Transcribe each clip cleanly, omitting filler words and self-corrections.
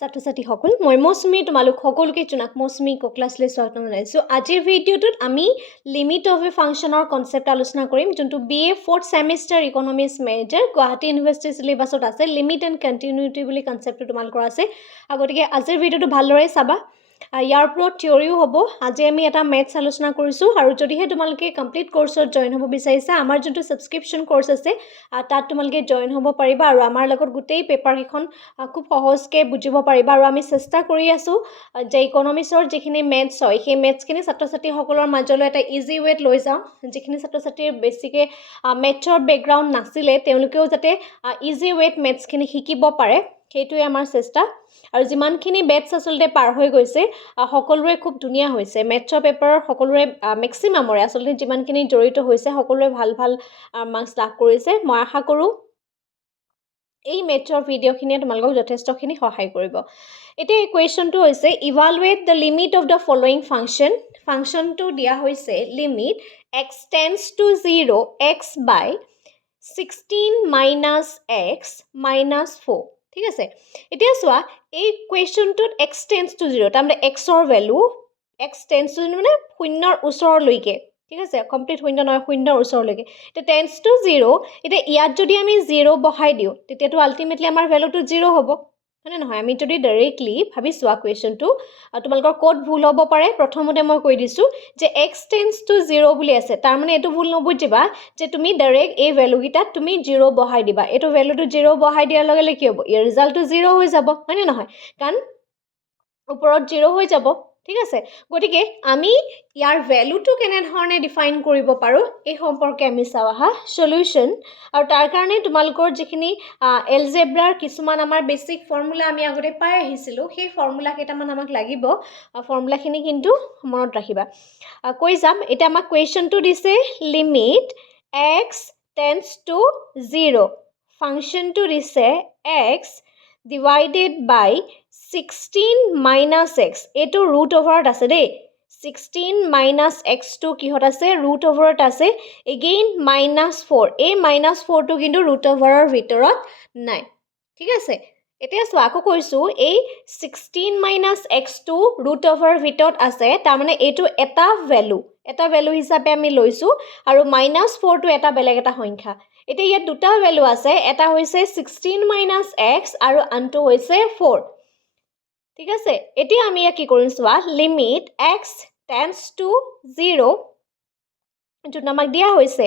ছাত্ৰ ছাত্ৰীসকল মই মৌচুমী তোমালোক সকলোকে জনাক মৌচুমী ক্লাছলৈ স্বাগতম জনাইছোঁ। আজিৰ ভিডিঅ'টোত আমি লিমিট অফ এ ফাংচনৰ কনচেপ্ট আলোচনা কৰিম, যোনটো BA 4th semester economics major Guwahati university চিলেবাছত আছে। লিমিট এণ্ড কণ্টিনিউটি বুলি কনচেপ্টটো তোমালোকৰ আছে। গতিকে আজিৰ ভিডিঅ'টো ভালদৰে চাবা। ইয়াৰ ওপৰত থিয়ৰিও হ'ব। আজি আমি এটা মেথছ আলোচনা কৰিছোঁ, আৰু যদিহে তোমালোকে কমপ্লিট কোৰ্চত জইন হ'ব বিচাৰিছা, আমাৰ যোনটো ছাবস্ক্ৰিপশ্যন কোৰ্চ আছে তাত তোমালোকে জইন হ'ব পাৰিবা, আৰু আমাৰ লগত গোটেই পেপাৰকেইখন খুব সহজকৈ বুজিব পাৰিবা। আৰু আমি চেষ্টা কৰি আছোঁ যে ইকনমিক্সৰ যিখিনি মেথছ হয়, সেই মেথছখিনি ছাত্ৰ ছাত্ৰীসকলৰ মাজলৈ এটা ইজি ৱেত লৈ যাওঁ। যিখিনি ছাত্ৰ ছাত্ৰীৰ বেছিকৈ মেথছৰ বেকগ্ৰাউণ্ড নাছিলে, তেওঁলোকেও যাতে ইজি ৱেত মেথছখিনি শিকিব পাৰে, সেইটোৱে আমাৰ চেষ্টা। আৰু যিমানখিনি বেটছ আচলতে পাৰ হৈ গৈছে, সকলোৰে খুব ধুনীয়া হৈছে। মেথছৰ পেপাৰৰ সকলোৰে মেক্সিমামৰে আচলতে যিমানখিনি জড়িত হৈছে, সকলোৰে ভাল ভাল মাৰ্কছ লাভ কৰিছে। মই আশা কৰোঁ এই মেথছৰ ভিডিঅ'খিনিয়ে তোমালোকক যথেষ্টখিনি সহায় কৰিব। এতিয়া এই কুৱেশ্যনটো হৈছে evaluate the limit of the following function. ফাংচনটো দিয়া হৈছে limit x tends to 0 x by 16 minus x minus 4। ঠিক আছে, এতিয়া চোৱা এই কুৱেশ্যনটোত x টেন্স টু 0, তাৰমানে xৰ ভেলু x টেন্স টু 0 মানে শূন্যৰ ওচৰলৈকে। ঠিক আছে, কমপ্লিট শূন্য নহয়, শূন্যৰ ওচৰলৈকে। এতিয়া টেন্স টু 0, এতিয়া ইয়াত যদি আমি 0 বহাই দিওঁ, তেতিয়াতো আল্টিমেটলি আমাৰ ভেলুটো 0 হ'ব, হয়নে নহয়? আমি যদি ডাইৰেক্টলি ভাবি চোৱা কুৱেশ্যনটো, তোমালোকৰ ক'ত ভুল হ'ব পাৰে প্ৰথমতে মই কৈ দিছোঁ যে x টেন্স টু 0 বুলি আছে, তাৰমানে এইটো ভুল নুবুজিবা যে তুমি ডাইৰেক্ট এই ভেলুকেইটাত তুমি 0 বহাই দিবা। এইটো ভেলুটো 0 বহাই দিয়াৰ লগে লগে কি হ'ব? ইয়াৰ ৰিজাল্টটো 0 হৈ যাব, হয়নে নহয়? কাৰণ ওপৰত 0 হৈ যাব। ঠিক আছে, গতিকে আমি ইয়াৰ ভেলুটো কেনেধৰণে ডিফাইন কৰিব পাৰোঁ এই সম্পৰ্কে আমি চাওঁ আহা। সলিউশ্যন, আৰু তাৰ কাৰণে তোমালোকৰ যিখিনি এলজেব্ৰাৰ কিছুমান আমাৰ বেছিক ফৰ্মুলা আমি আগতে পাই আহিছিলোঁ, সেই ফৰ্মুলা কেইটামান আমাক লাগিব। ফৰ্মুলাখিনি কিন্তু মনত ৰাখিবা। কৈ যাম। এতিয়া আমাক কুৱেশ্যনটো দিছে লিমিট x টেন্স টু 0, ফাংচনটো দিছে x ডিভাইডেড বাই 16 মাইনাছ এক্স। এইটো ৰুট অভাৰত আছে দেই। 16 মাইনাছ এক্সটো কিহত আছে? ৰুট অভাৰত আছে। এগেইন মাইনাছ 4, এই মাইনাছ 4টো কিন্তু ৰুট অভাৰৰ ভিতৰত নাই। ঠিক আছে, এতিয়া চোৱা, আকৌ কৈছোঁ, এই 16 মাইনাছ এক্সটো ৰুট অভাৰৰ ভিতৰত আছে, তাৰমানে এইটো এটা ভেলু হিচাপে আমি লৈছোঁ, আৰু মাইনাছ 4টো এটা বেলেগ এটা সংখ্যা। এতিয়া ইয়াত দুটা ভেলু আছে, এটা হৈছে 16 মাইনাছ এক্স আৰু আনটো হৈছে 4। ঠিক আছে, এতিয়া আমি ইয়াক কি কৰিম চোৱা, লিমিট x টেন্স টু 0, যোনটো আমাক দিয়া হৈছে।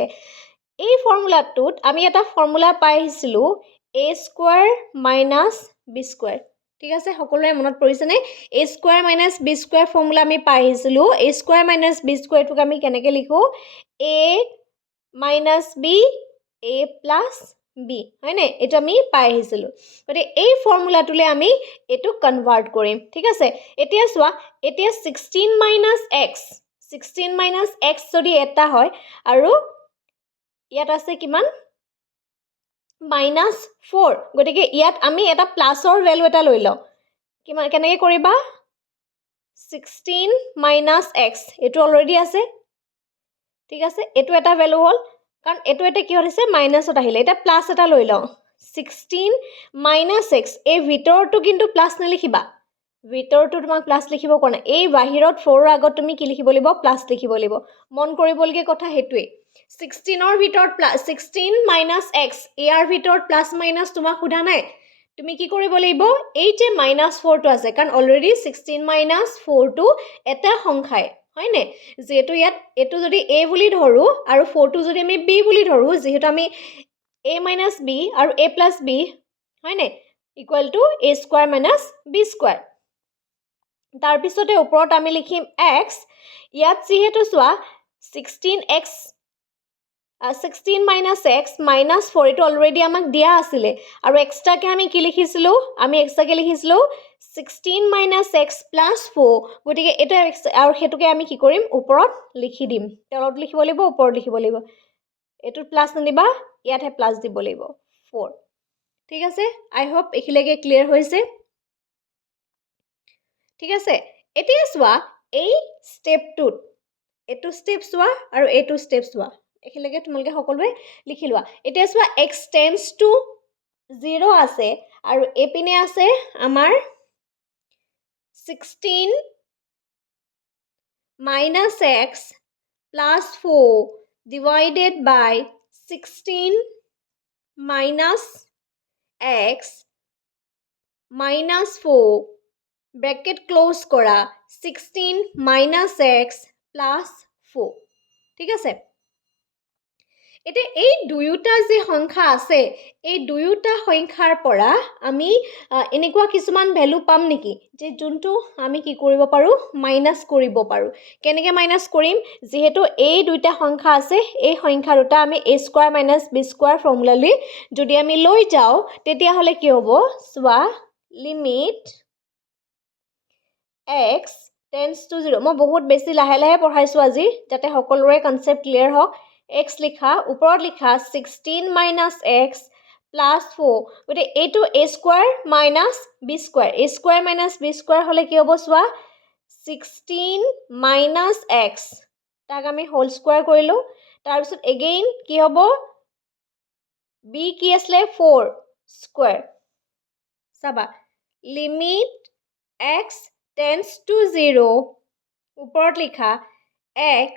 এই ফৰ্মুলাটোত আমি এটা ফৰ্মুলা পাই আহিছিলোঁ a square minus b square. ঠিক আছে, সকলোৰে মনত পৰিছেনে? a square minus b square formula আমি পাই আহিছিলোঁ। a স্কুৱাৰ মাইনাছ b স্কুৱাৰটোক আমি কেনেকৈ লিখোঁ? a minus b a plus b, হয়নে? এইটো আমি পাই আহিছিলোঁ। গতিকে এই ফৰ্মুলাটোলৈ আমি এইটো কনভাৰ্ট কৰিম। ঠিক আছে, এতিয়া চোৱা, এতিয়া 16 মাইনাছ এক্স যদি এটা হয়, আৰু ইয়াত আছে কিমান? মাইনাছ 4, গতিকে ইয়াত আমি এটা প্লাছৰ ভেলু এটা লৈ লওঁ। কেনেকৈ কৰিবা? 16 মাইনাছ এক্স, এইটো অলৰেডি আছে। ঠিক আছে, এইটো এটা ভেলু হ'ল, কাৰণ এইটো এটা কিহত আছে? মাইনাছত আহিলে। এতিয়া প্লাছ এটা লৈ লওঁ, 16 মাইনাছ এক্স। এই ভিতৰটো কিন্তু প্লাছ নিলিখিবা, ভিতৰটো তোমাক প্লাছ লিখিব কোৱা নাই। এই বাহিৰত 4ৰ আগত তুমি কি লিখিব লাগিব? প্লাছ লিখিব লাগিব। মন কৰিবলগীয়া কথা সেইটোৱেই। 16ৰ ভিতৰত প্লাছ, 16 মাইনাছ এক্স, ইয়াৰ ভিতৰত প্লাছ মাইনাছ তোমাক সোধা নাই। তুমি কি কৰিব লাগিব? এই যে মাইনাছ 4টো আছে, কাৰণ অলৰেডি 16 মাইনাছ 4টো এটা সংখ্যাই, হয়নে? যিহেতু ইয়াত এইটো যদি a বুলি ধৰোঁ, আৰু 4টো যদি আমি b বুলি ধৰোঁ, যিহেতু আমি a মাইনাছ b আৰু a প্লাছ b, হয়নে, equal to a square minus b square. তাৰপিছতে ওপৰত আমি লিখিম x। ইয়াত যিহেতু চোৱা 16 মাইনাছ এক্স মাইনাছ 4, এইটো অলৰেডি আমাক দিয়া আছিলে, আৰু এক্সট্ৰাকৈ আমি কি লিখিছিলোঁ? আমি এক্সট্ৰাকৈ লিখিছিলোঁ 16 মাইনাছ এক্স প্লাছ 4। গতিকে এইটো আৰু সেইটোকে আমি কি কৰিম? ওপৰত লিখি দিম। তলত লিখিব লাগিব, ওপৰত লিখিব লাগিব। এইটোত প্লাছ নিদিবা, ইয়াতহে প্লাছ দিব লাগিব, 4। ঠিক আছে, আই হোপ এইখিনিলৈকে ক্লিয়াৰ হৈছে। ঠিক আছে, এতিয়া চোৱা, এই ষ্টেপটোত এইটো ষ্টেপ চোৱা আৰু এইটো ষ্টেপ চোৱা। এইখিনিলৈকে তোমালোকে সকলোৱে লিখি লোৱা। এতিয়া চোৱা, x টেন্স টু 0 আছে, আৰু এইপিনে আছে আমাৰ 16 minus x plus 4 divided by 16 minus x minus 4 bracket close কৰা 16 minus x plus 4 ঠিক আছে এতিয়া এই দুয়োটা যে সংখ্যা আছে এই দুয়োটা সংখ্যাৰ পৰা আমি এনেকুৱা কিছুমান ভ্যালু পাম নেকি যে যোনটো আমি কি কৰিব পাৰো মাইনাস কৰিব পাৰো কেনেকৈ মাইনাস কৰিম যেহেতু এই দুইটা সংখ্যা আছে এই সংখ্যা দুটা আমি a square minus b square ফৰ্মুলালি যদি আমি লৈ যাও তেতিয়া হলে কি হ'ব সোৱা লিমিট x tends to 0 মই বহুত বেছি লাহে লাহে পঢ়াইছো আজি যাতে সকলোৰে কনসেপ্ট ক্লিয়াৰ হওক x লিখা ওপৰত লিখা 16 minus x plus 4 গতে এইটো a square minus b square a square minus b square হলে কি হ'ব সোৱা 16 minus x তাক আমি হোল স্কয়াৰ কৰিলো তাৰ পিছত এগেইন কি হ'ব b কি আসলে 4 square Saba limit x tends to 0 ওপৰত লিখা x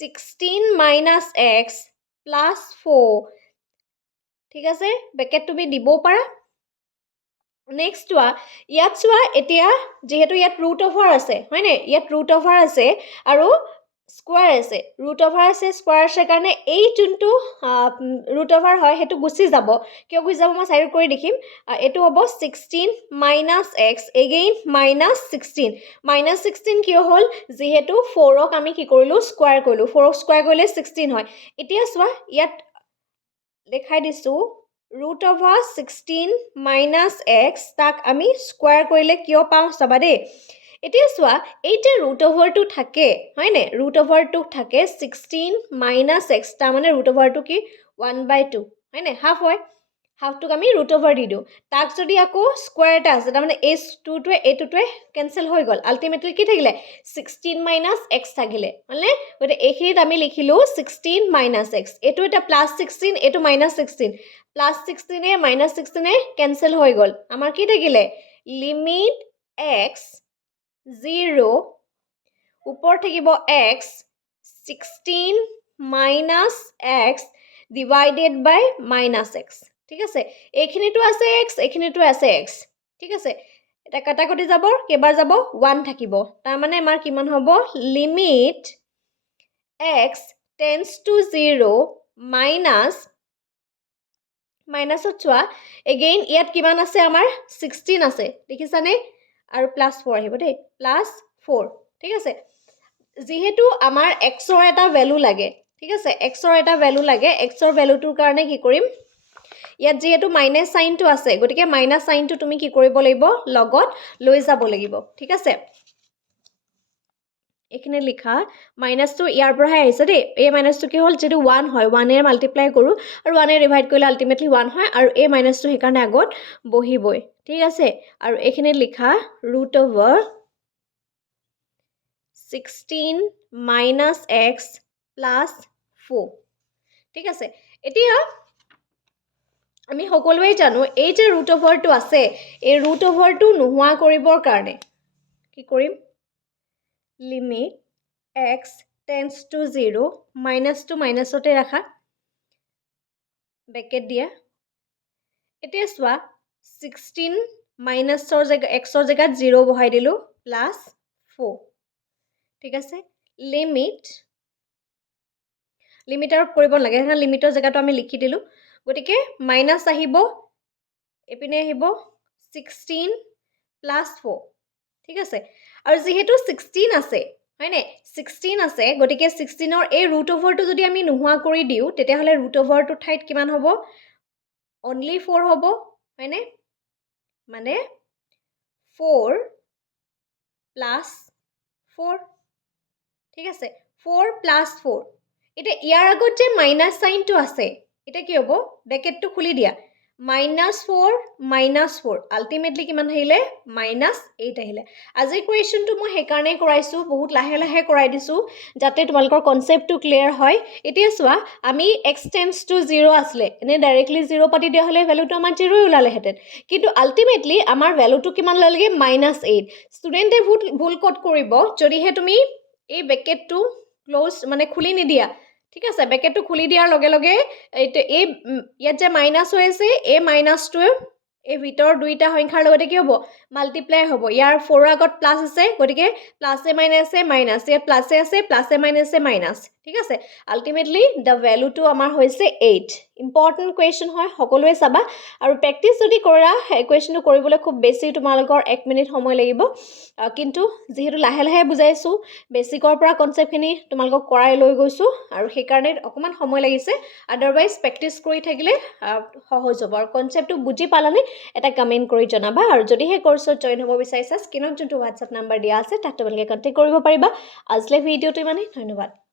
16 minus x plus 4 ঠিক আছে ব্ৰেকেট তুমি দিবও পাৰা নেক্সট ওয়া ইয়াত চোৱা এতিয়া যেহেতু ইয়াত ৰুট ওভাৰ আছে হয়নে ইয়াত ৰুট ওভাৰ আছে আৰু স্কয়াৰ আছে ৰুট ওভাৰ আছে স্কয়াৰ আছে কাৰণে এই যোনটো ৰুট ওভাৰ হয় হেতু গুছি যাব কিয় গুছি যাব মই সাইড কৰি দেখিম এটো হ'ব 16 minus x again minus 16 কিয় হল যেহেতু 4 ক আমি কি কৰিলো স্কয়াৰ কৰিলো 4 ক স্কয়াৰ কৰিলে 16 হয় এতিয়া চোৱা ইয়াত দেখাই দিছো root over 16 minus x তাক আমি স্কয়াৰ কৰিলে কিয় পাওঁ চাবা দে এতিয়া চোৱা এই যে root over টো থাকে হয়নে root over টো থাকে 16 minus x তা মানে root over টো কি 1/2 হয়নে হাফ হয় হাফ টো আমি root over দি দিও তাক যদি আকৌ স্কয়াৰ এটা আছে তা মানে s2 টোৱে a2 টোৱে ক্যান্সেল হৈ গল আলটিমেটলি কি থাকিলে 16 minus x থাকিলে মানে গতে এইখিনিত আমি লিখিলো 16 minus x এটো এটা প্লাস 16 এটো minus 16 plus 16 এ minus 16 এ cancel হৈ গল আমাৰ কি থাকিলে limit x 0 উপৰ থাকিব x 16 minus x divided by minus x ঠিক আছে এইখিনিটো আছে x এইখিনিটো আছে x ঠিক আছে এটা কাটাকটি যাব কেবাৰ যাব 1 থাকিব তাৰ মানে আমাৰ কিমান হ'ব limit x tends to 0 minus মাইনাসত চোৱা এগেইন ইয়াত কিমান আছে আমাৰ 16 আছে দেখিছানে আৰু প্লাস 4 আহিব দেই প্লাস 4 ঠিক আছে যেহেতু আমাৰ x ৰ এটা ভ্যালু লাগে ঠিক আছে x ৰ এটা ভ্যালু লাগে x ৰ ভ্যালুটোৰ কাৰণে কি কৰিম ইয়াত যেহেতু মাইনাস সাইনটো আছে গতিকে মাইনাস সাইনটো তুমি কি কৰিব লাগিব লগত লৈ যাব লাগিব ঠিক আছে এখানে লিখা মাইনাস তো ইয়াৰ পৰাহে আহিছে দেই a মাইনাস তো কি হল যেটো 1 হয় 1 এৰ মাল্টিপ্লাই কৰো আৰু 1 এ ডিভাইড কৰিলে আলটিমেটলি 1 হয় আৰু a মাইনাস তো হেকাৰণে আগত বহিবই ঠিক আছে আৰু এখানে লিখা √16 minus x plus 4 ঠিক আছে এতিয়া আমি সকলোৱে জানো এই যে √over টো আছে এই √over টো নোহোৱা কৰিবৰ কাৰণে কি কৰিম limit x tends to 0 minus to minus ওতে ৰাখা ব্ৰ্যাকেট দিয়া এতিয়া সোয়া 16 minus x ৰ জায়গাত 0 বহাই দিলো plus 4 ঠিক আছে লিমিটাৰ কৰিব লাগে না লিমিটৰ জায়গাটো আমি লিখি দিলো গটিকে মাইনাস আহিব এপিনে আহিব 16 plus 4 ঠিক আছে আৰু যেহেতু 16 আছে হয়নে 16 আছে গটিকে 16 ৰ এই √over টো যদি আমি নোহোৱা কৰি দিও তেতিয়া হলে √over টো ঠাইত কিমান হ'ব only 4 হ'ব হয়নে মানে 4 plus 4 ঠিক আছে 4 plus 4 এটা ইয়াৰ আগত যে মাইনাস সাইনটো আছে এটা কি হ'ব ব্ৰ্যাকেটটো খুলি দিয়া -4 আল্টিমেটলি কিমান আহিলে -8 আহিলে আজিৰ কুৱেশ্যনটো মই সেইকাৰণে কৰাইছোঁ বহুত লাহে লাহে কৰাই দিছোঁ যাতে তোমালোকৰ কনচেপ্টটো ক্লিয়াৰ হয় এতিয়া চোৱা আমি x টেন্ডছ টু 0 আছিলে এনে ডাইৰেক্টলি 0 পাতি দিয়া হ'লে ভ্যালুটো আমাৰ 0 ওলালেহেঁতেন কিন্তু আল্টিমেটলি আমাৰ ভ্যালুটো কিমান ওলালেগে -8 ষ্টুডেণ্টে ভুল ক'ড কৰিব যদিহে তুমি এই ব্ৰেকেটটো ক্লোজ মানে খুলি নিদিয়া ঠিক আছে ব্ৰেকেটটো খুলি দিয়াৰ লগে লগে এই ইয়াত যে মাইনাছ হৈ আছে এই মাইনাছটোৱে এই ভিতৰ দুইটা সংখ্যাৰ লগতে কি হ'ব মাল্টিপ্লাই হ'ব ইয়াৰ 4 আগত প্লাছ আছে গতিকে প্লাছে মাইনাছে মাইনাছ ইয়াত প্লাছে আছে প্লাছে মাইনাছে মাইনাছ ঠিক আছে আল্টিমেটলি দ্য ভ্যালুটো আমাৰ হৈছে 8 ইম্পৰ্টেণ্ট কুৱেশ্যন হয় সকলোৱে চাবা আৰু প্ৰেক্টিছ যদি কৰা কুৱেশ্যনটো কৰিবলৈ খুব বেছি তোমালোকৰ 1 মিনিট সময় লাগিব কিন্তু যেহেতু লাহে লাহে বুজাইছোঁ বেছিকৰ পৰা কনচেপ্টখিনি তোমালোকক কৰাই লৈ গৈছোঁ আৰু সেইকাৰণে অকণমান সময় লাগিছে আদাৰৱাইজ প্ৰেক্টিছ কৰি থাকিলে সহজ হ'ব আৰু কনচেপ্টটো বুজি পালানে এটা কমেণ্ট কৰি জনাবা আৰু যদিহে কোৰ্ছত জইন হ'ব বিচাৰিছা স্ক্ৰীনত যোনটো হোৱাটছআপ নাম্বাৰ দিয়া আছে তাত তোমালোকে কণ্টেক্ট কৰিব পাৰিবা আজিলৈ ভিডিঅ'টো ইমানেই ধন্যবাদ